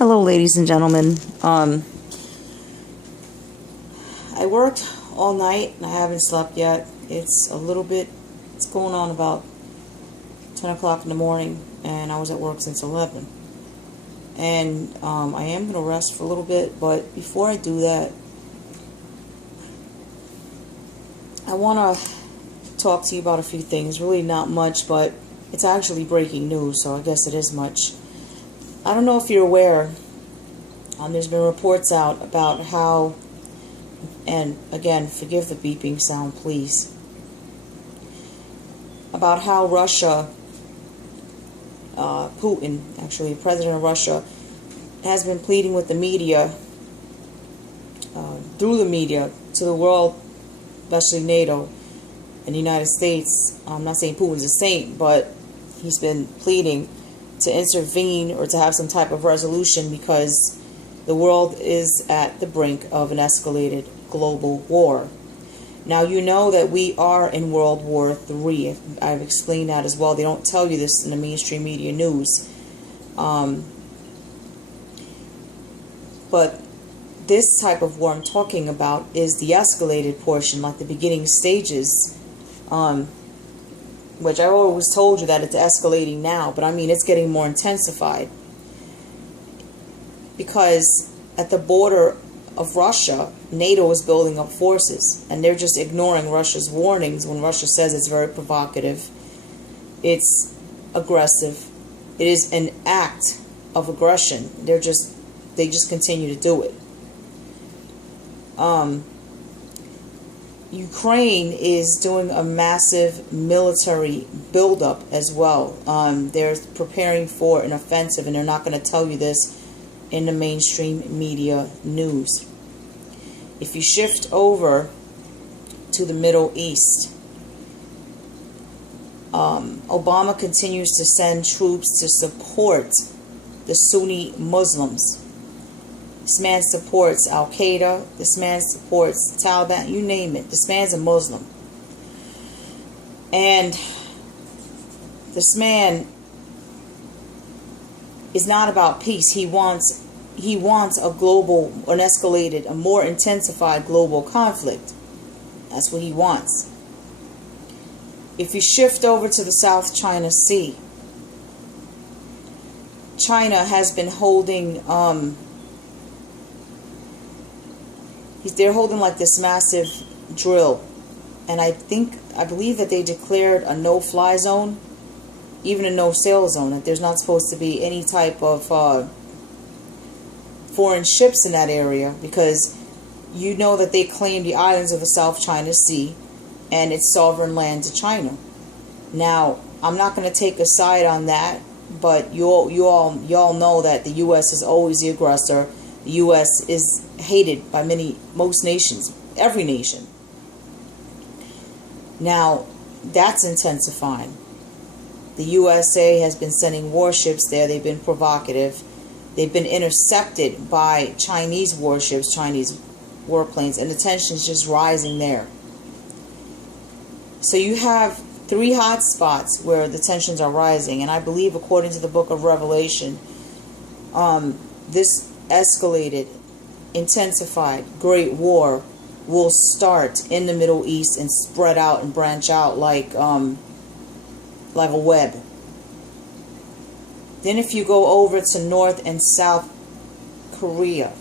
Hello, ladies and gentlemen. I worked all night and I haven't slept yet. It's going on about 10 o'clock in the morning, and I was at work since 11. And I am going to rest for a little bit, but before I do that, I want to talk to you about a few things. Really not much, but it's actually breaking news, so I guess it is much. I don't know if you're aware, there's been reports out about how, and again, forgive the beeping sound, please, about how Russia, Putin, actually, the president of Russia, has been pleading with the media, through the media, to the world, especially NATO and the United States. I'm not saying Putin's a saint, but he's been pleading to intervene or to have some type of resolution because the world is at the brink of an escalated global war. Now, you know that we are in World War III. I've explained that as well. They don't tell you this in the mainstream media news. But this type of war I'm talking about is the escalated portion, like the beginning stages, which I always told you that it's escalating now, but I mean it's getting more intensified. Because at the border of Russia, NATO is building up forces, and they're just ignoring Russia's warnings when Russia says it's very provocative, it's aggressive, it is an act of aggression. They just continue to do it. Ukraine is doing a massive military buildup as well. They're preparing for an offensive, and they're not going to tell you this in the mainstream media news. If you shift over to the Middle East, Obama continues to send troops to support the Sunni Muslims. This man supports Al-Qaeda. This man supports the Taliban. You name it. This man's a Muslim. And this man is not about peace. He wants a global, an escalated, a more intensified global conflict. That's what he wants. If you shift over to the South China Sea, China has been holding, they're holding like this massive drill. And I believe that they declared a no-fly zone, even a no-sail zone, that there's not supposed to be any type of foreign ships in that area, because you know that they claim the islands of the South China Sea and it's sovereign land to China. Now, I'm not going to take a side on that, but you all know that the U.S. is always the aggressor. The U.S. is hated by most nations, every nation. Now, that's intensifying. The USA has been sending warships there. They've been provocative. They've been intercepted by Chinese warships, Chinese warplanes, and the tension's just rising there. So you have 3 hot spots where the tensions are rising, and I believe, according to the book of Revelation, this escalated, intensified great war will start in the Middle East and spread out and branch out like a web. Then if you go over to North and South Korea,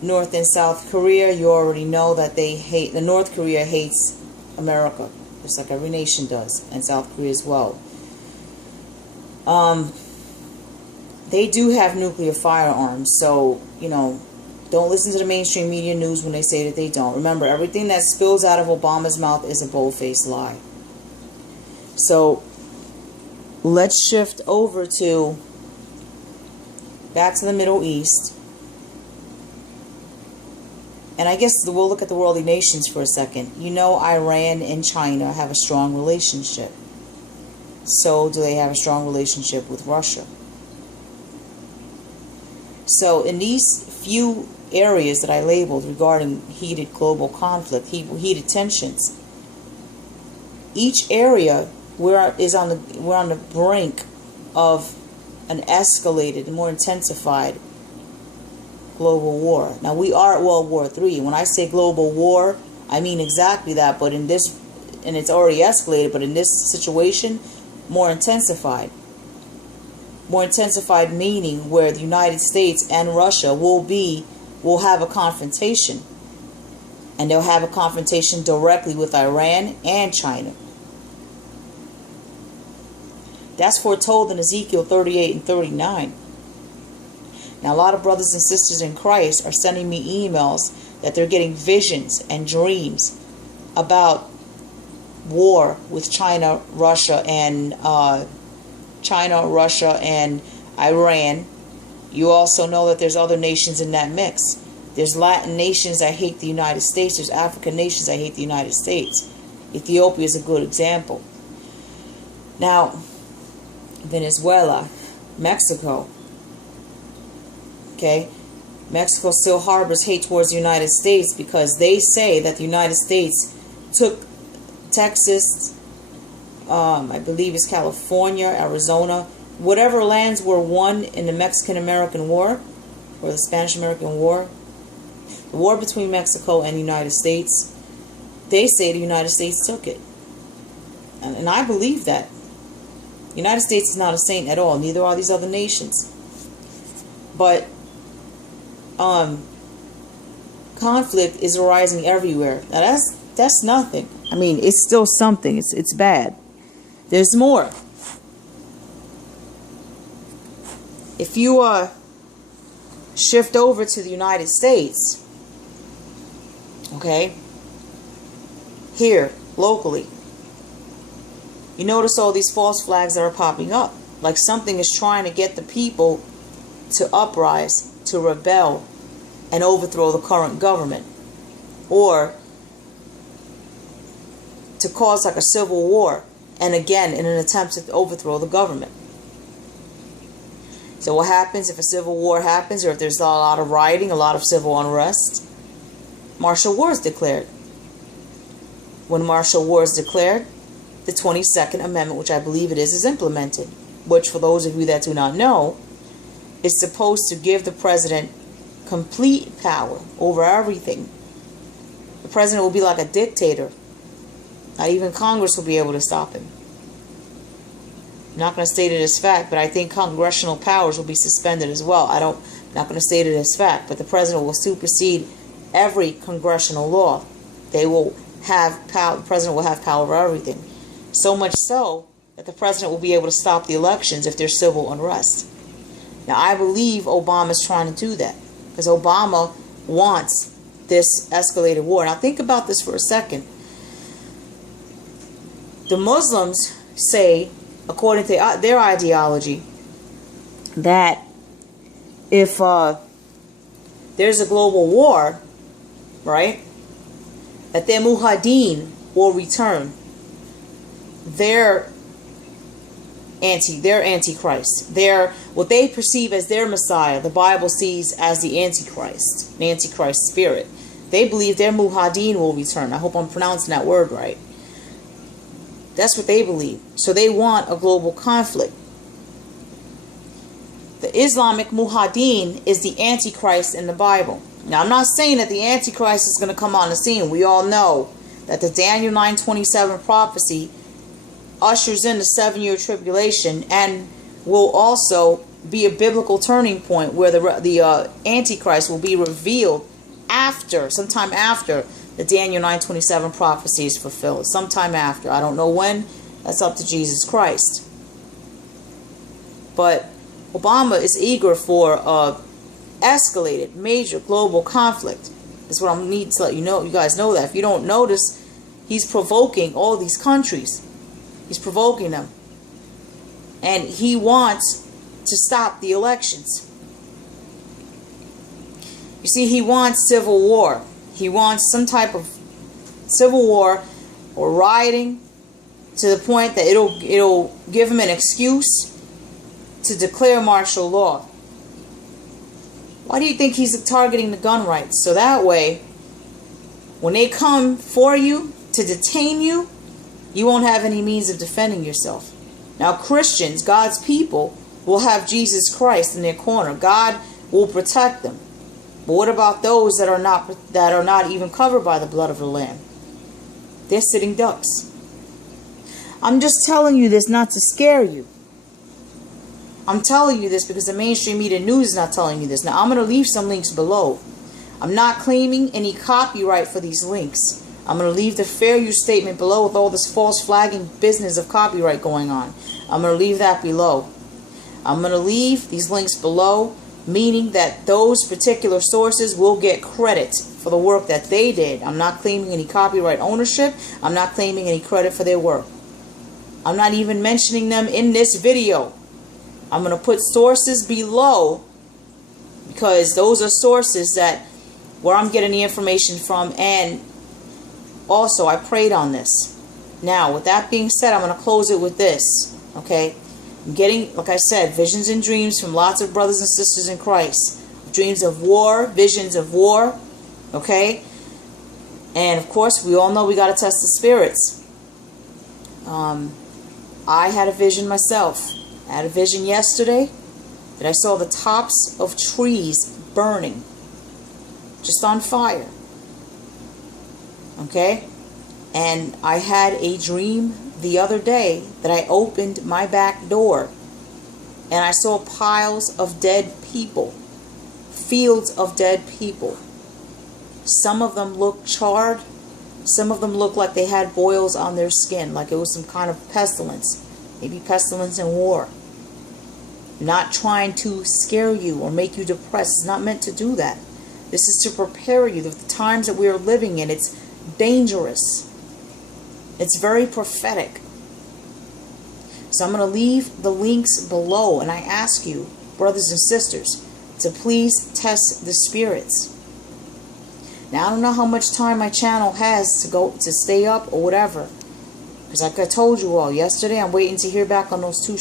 North and South Korea, you already know that North Korea hates America, just like every nation does, and South Korea as well. They do have nuclear firearms, so, don't listen to the mainstream media news when they say that they don't. Remember, everything that spills out of Obama's mouth is a bold-faced lie. So, let's shift over back to the Middle East. And I guess we'll look at the worldly nations for a second. You know, Iran and China have a strong relationship. So do they have a strong relationship with Russia. So in these few areas that I labeled regarding heated global conflict, heated tensions, each area we're on the brink of an escalated, more intensified global war. Now, we are at World War III. When I say global war, I mean exactly that, but in this, and it's already escalated, but in this situation, more intensified. More intensified meaning where the United States and Russia will have a confrontation. And they'll have a confrontation directly with Iran and China. That's foretold in Ezekiel 38 and 39. Now, a lot of brothers and sisters in Christ are sending me emails that they're getting visions and dreams about war with China, Russia, and Iran. You also know that there's other nations in that mix. There's Latin nations that hate the United States. There's African nations that hate the United States. Ethiopia is a good example. Now, Venezuela, Mexico. Okay, Mexico still harbors hate towards the United States because they say that the United States took Texas, I believe it's California, Arizona, whatever lands were won in the Mexican-American War, or the Spanish-American War, the war between Mexico and the United States. They say the United States took it. And I believe that. The United States is not a saint at all. Neither are these other nations. But conflict is arising everywhere. Now that's nothing. I mean, it's still something. It's bad. There's more. If you shift over to the United States, okay, here locally, you notice all these false flags that are popping up, like something is trying to get the people to uprise, to rebel, and overthrow the current government, or to cause like a civil war, and again in an attempt to overthrow the government. So what happens if a civil war happens, or if there's a lot of rioting, a lot of civil unrest? Martial law is declared. When martial law is declared, the 22nd Amendment, which I believe it is implemented, which for those of you that do not know, is supposed to give the president complete power over everything. The president will be like a dictator. Not even Congress will be able to stop him. I'm not going to state it as fact, but I think congressional powers will be suspended as well. I'm not going to state it as fact, but the president will supersede every congressional law. They will have power. The president will have power over everything. So much so that the president will be able to stop the elections if there's civil unrest. Now, I believe Obama is trying to do that because Obama wants this escalated war. Now, think about this for a second. The Muslims say, according to their ideology, that if there's a global war, right, that their muhadin will return. They're antichrist. They're what they perceive as their Messiah. The Bible sees as the antichrist, an antichrist spirit. They believe their muhadin will return. I hope I'm pronouncing that word right. That's what they believe. So they want a global conflict. The Islamic muhadin is the antichrist in the Bible. Now, I'm not saying that the antichrist is going to come on the scene. We all know that the Daniel 9:27 prophecy ushers in the 7-year tribulation and will also be a biblical turning point where the Antichrist will be revealed sometime after the Daniel 9:27 prophecy is fulfilled. Sometime after. I don't know when. That's up to Jesus Christ. But Obama is eager for escalated major global conflict. That's what I need to let you know. You guys know that. If you don't notice, he's provoking all these countries. He's provoking them. And he wants to stop the elections. You see, he wants civil war. He wants some type of civil war or rioting to the point that it'll give him an excuse to declare martial law. Why do you think he's targeting the gun rights? So that way, when they come for you to detain you, you won't have any means of defending yourself. Now, Christians, God's people, will have Jesus Christ in their corner. God will protect them. But what about those that are not even covered by the blood of the Lamb? They're sitting ducks. I'm just telling you this not to scare you. I'm telling you this because the mainstream media news is not telling you this. Now, I'm going to leave some links below. I'm not claiming any copyright for these links. I'm going to leave the fair use statement below with all this false flagging business of copyright going on. I'm going to leave that below. I'm going to leave these links below, meaning that those particular sources will get credit for the work that they did. I'm not claiming any copyright ownership. I'm not claiming any credit for their work. I'm not even mentioning them in this video. I'm going to put sources below because those are sources that where I'm getting the information from, and also I prayed on this. Now, with that being said, I'm going to close it with this. Okay, I'm getting, like I said, visions and dreams from lots of brothers and sisters in Christ. Dreams of war, visions of war. Okay, and of course, we all know we got to test the spirits. I had a vision myself. I had a vision yesterday that I saw the tops of trees burning, just on fire. Okay? And I had a dream the other day that I opened my back door and I saw piles of dead people, fields of dead people. Some of them looked charred. Some of them looked like they had boils on their skin, like it was some kind of pestilence. Maybe pestilence and war. Not trying to scare you or make you depressed. It's not meant to do that. This is to prepare you. The times that we are living in, it's dangerous. It's very prophetic. So I'm going to leave the links below, and I ask you, brothers and sisters, to please test the spirits. Now, I don't know how much time my channel has to stay up or whatever. Because like I told you all yesterday, I'm waiting to hear back on those two